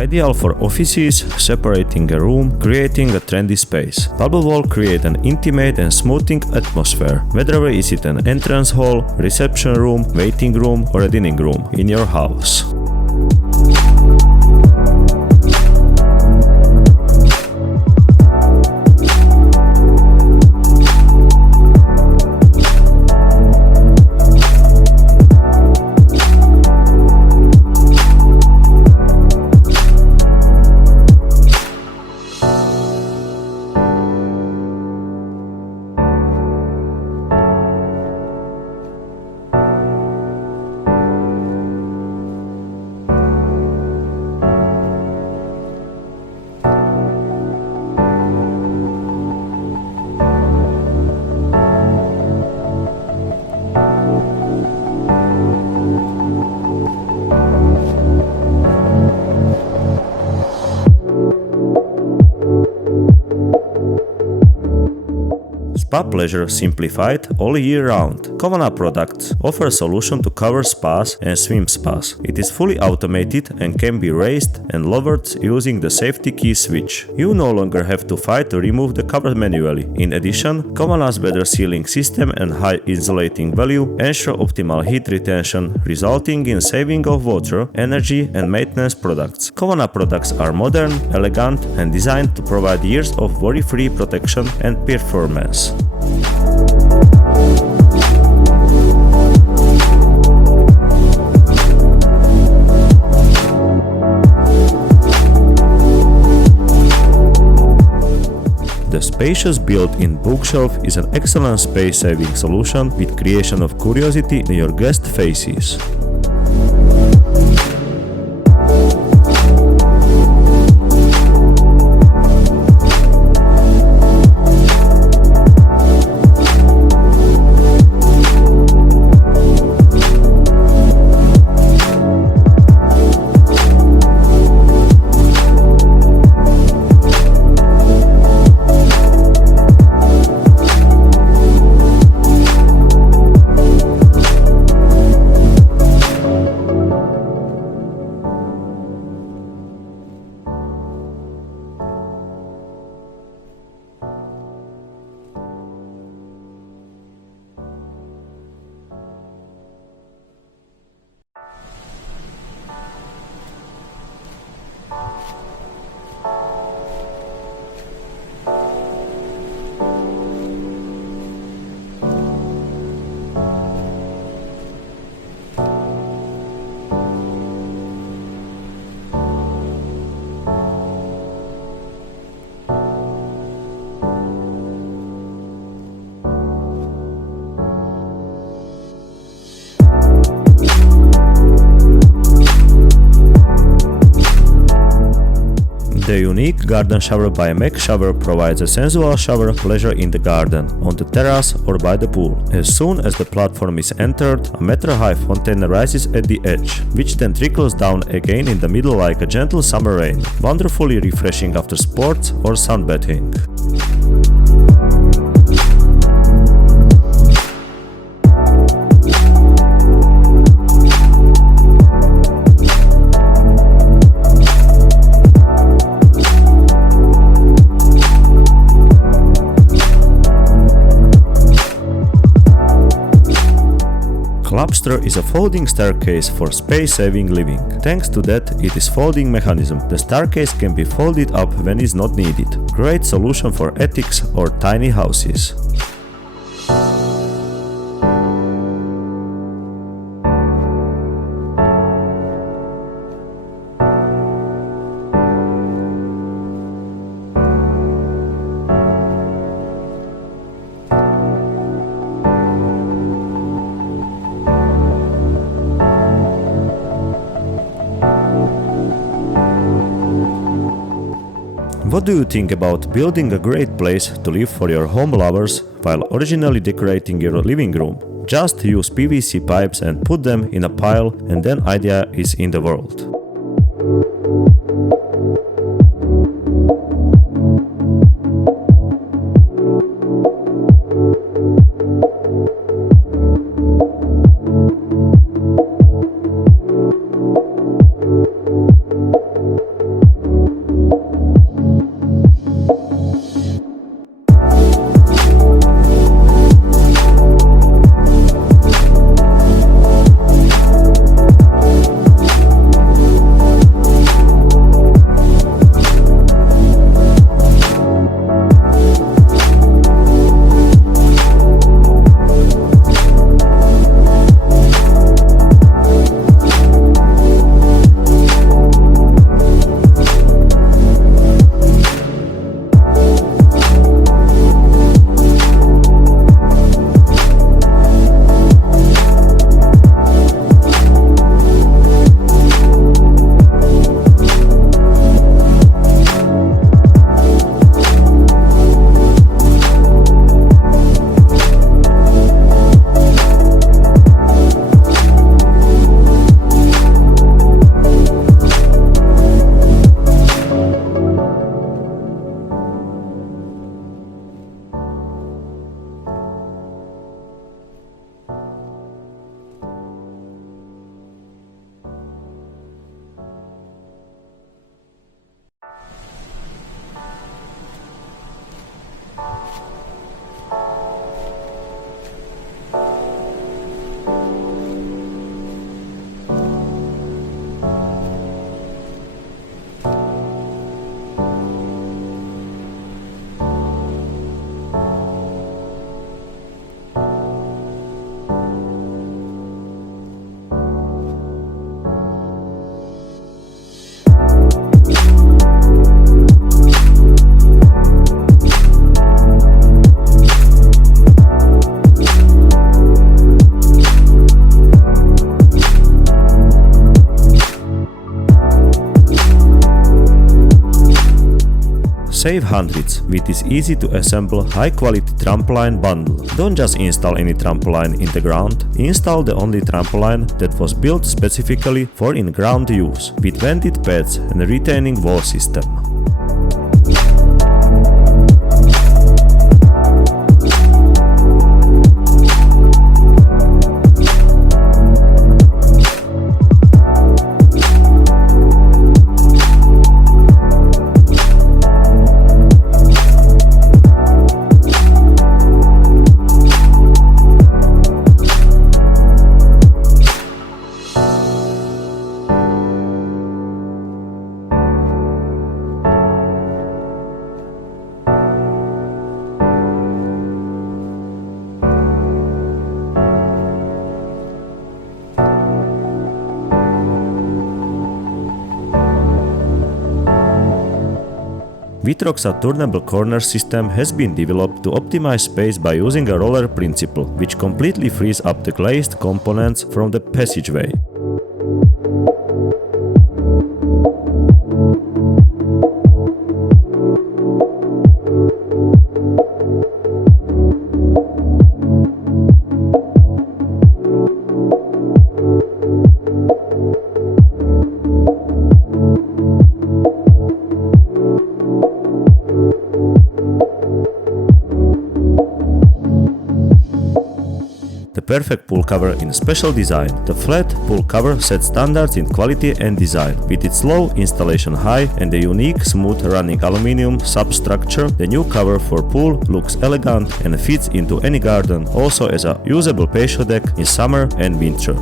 Ideal for offices, separating a room, creating a trendy space. Bubble wall create an intimate and smoothing atmosphere, whether is it an entrance hall, reception room, waiting room or a dining room in your house. Spa pleasure simplified all year round. Covana products offer a solution to cover spas and swim spas. It is fully automated and can be raised and lowered using the safety key switch. You no longer have to fight to remove the cover manually. In addition, Covana's weather sealing system and high insulating value ensure optimal heat retention, resulting in saving of water, energy and maintenance products. Covana products are modern, elegant and designed to provide years of worry-free protection and performance. The spacious built-in bookshelf is an excellent space-saving solution with creation of curiosity in your guest faces. The unique garden shower by Mac Shower provides a sensual shower pleasure in the garden, on the terrace or by the pool. As soon as the platform is entered, a meter-high fountain rises at the edge, which then trickles down again in the middle like a gentle summer rain, wonderfully refreshing after sports or sunbathing. Klapster is a folding staircase for space-saving living. Thanks to that, it is folding mechanism. The staircase can be folded up when is not needed. Great solution for attics or tiny houses. What do you think about building a great place to live for your home lovers while originally decorating your living room? Just use PVC pipes and put them in a pile and then idea is in the world. Save hundreds with this easy to assemble high quality trampoline bundle. Don't just install any trampoline in the ground, install the only trampoline that was built specifically for in-ground use, with vented pads and a retaining wall system. Vitrocsa Turnable corner system has been developed to optimize space by using a roller principle, which completely frees up the glazed components from the passageway. The perfect pool cover in special design. The flat pool cover sets standards in quality and design. With its low installation height and the unique smooth running aluminum substructure, the new cover for pool looks elegant and fits into any garden, also as a usable patio deck in summer and winter.